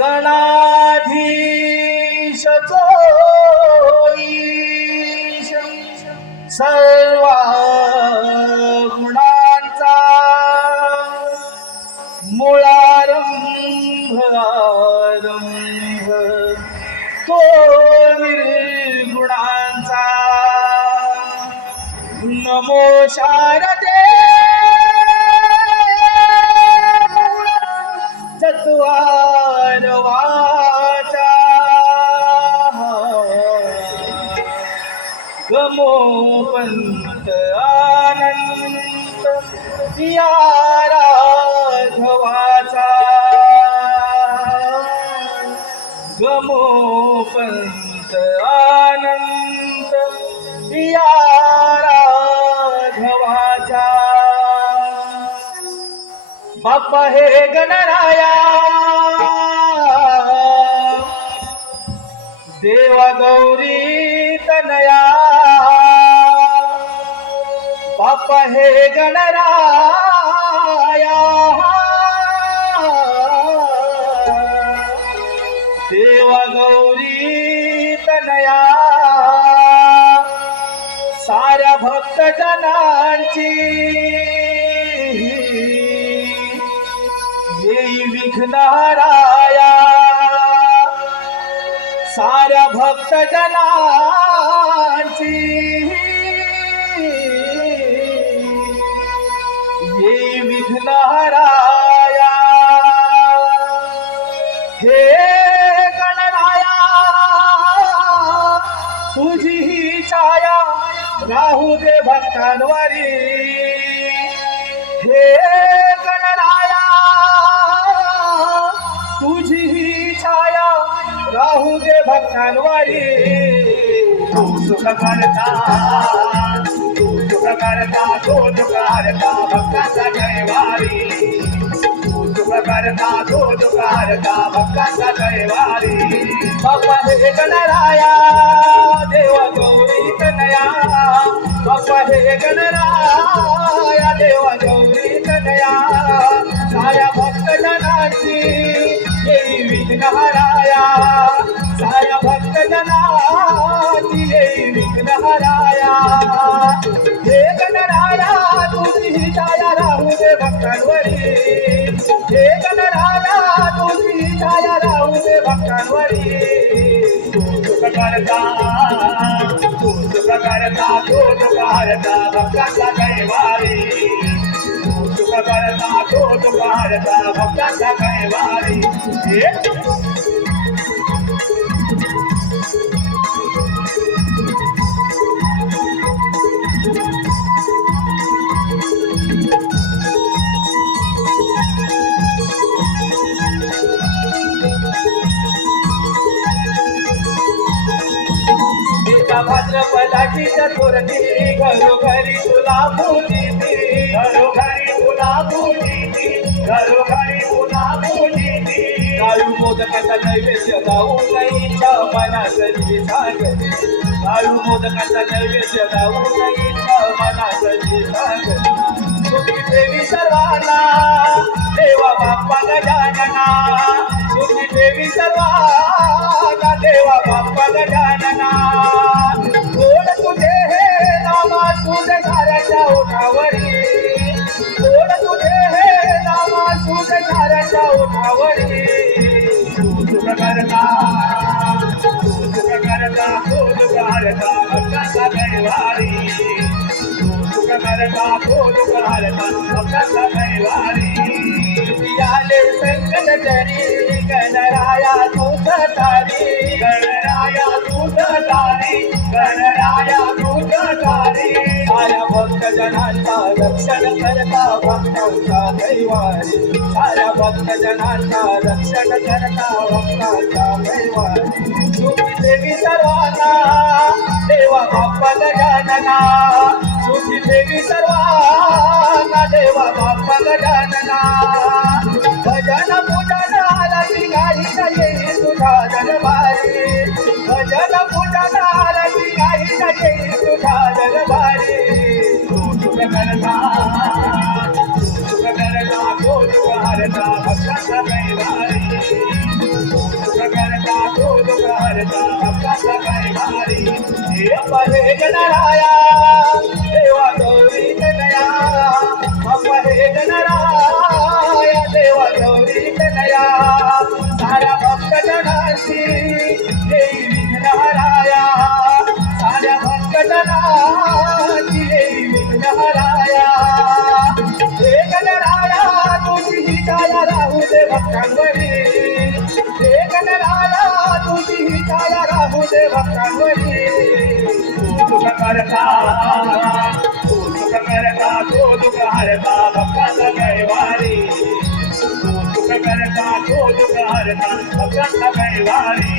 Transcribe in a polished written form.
गणाधीश तो ईश सर्व गुणांचा मुळारंभ आरंभ तो निर्गुणांचा. नमो शारदे चत्वार वाचा गमो पंत आनंद या राघवाचा. गमो पंत आनंद या राघवाचा. बाप्पा हे गणराया देवा गौरी तनया. बाप्पा हे गणराया देवा गौरी तनया. साऱ्या भक्तजनांची येई विघ्नहराया. साऱ्या भक्तजनांची येई विघ्नहराया. हे गणराया तुझी ही छाया राहू दे भक्तांवरी. हे गणराया तुझी ही छाया राहू दे भक्तांवरी. तू सुख करता तू सुख करता तो सुख हरता भक्तांचा जयवारी. तू सुख करता तो सुख हरता भक्तांचा जयवारी. बाप्पा हे गणराया देवा गौरी तनया. बाप्पा हे गणराया देवा गौरी तनया. साऱ्या भक्तजनांची येई विघ्नहराया. साऱ्या भक्तजनांची येई विघ्नहराया. हे गणराया तुझी ही छाया राहू दे भक्तांवरी. हे गणराया तुझी ही छाया राहू दे भक्तांवरी. तू सुख करता तू सुख करता तो सुख हरता भक्तांचा जयवारी. तू सुख करता तो सुख हरता भक्तांचा जयवारी. भाद्रपदाची चतुर्थी घरोघरी तुला पूजिती. घरोघरी तुला पूजिती. घरोघरी तुला पूजिती. लाडू मोदकाचा नैवेद्य गाऊन इच्छा मनातली सांगते. लाडू मोदकाचा नैवेद्य गाऊन इच्छा मनातली सांगते. सुखी देवी सर्वांना देवा बाप्पा गजानना. सुखी देवी सर्वांना देवा बाप्पा गजानना. गोड तुझे हे नामा तुझे साऱ्याच्या ओठावरी. गोड तुझे हे नामा तुझे साऱ्याच्या ओठावरी. तू सुख करता तू सुख करता तो सुख हरता भक्तांचा जयवारी. तू सुख करता तो सुख हरता भक्तांचा जयवारी. आले संकट जरी गणराया दूध तारी. गणराया दूध तारी. गणराया दूध तारी. साऱ्या भक्तजनांचा रक्षण करता भक्तांचा दैवारी. साऱ्या भक्तजनांचा रक्षण करता भक्तांचा दैवारी. सुखी देवी सर्वांना देवा बाप्पा गजानना. सुखी देवी सर्वांना देवा बाप्पा गजानना. भजन पूजन आरती गाई येई तुझा दरबारी. भजन पूजन आरती गाई येई तुझा दरबारी. तू सुख करता तू सुख करता तो सुख हरता भक्तांचा जयवारी. गणराया देवा गौरी कनया बाप्पा हे गणराया देवा गौरी कनया साऱ्या भक्तजनांची देई विघ्नहराया साऱ्या भक्तजनांची देई विघ्नहराया हे गणराया तुझी ही छाया राहू दे भक्तांवरी हे गणराया तुझी ही छाया राहू दे भक्तांवरी सुख करता तो सुख करता तो दुःख हरता भक्तांचा कैवारी तो सुख करता तो दुःख हरता भक्तांचा कैवारी